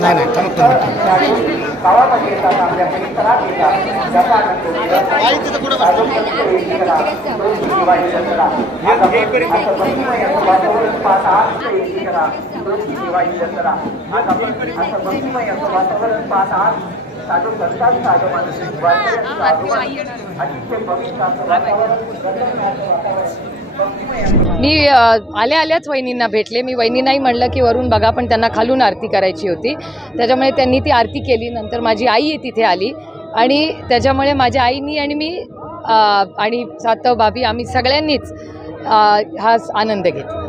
नाही मी आल्याच वहिनींना भेटले। मी वहिनींनाही म्हणलं की वरून बघा, पण त्यांना खालून आरती करायची होती, त्याच्यामुळे त्यांनी ती आरती केली। नंतर माझी आई तिथे आली आणि त्याच्यामुळे माझ्या आईनी आणि मी आणि सातव भाभी आम्ही सगळ्यांनीच हा आनंद घेतला।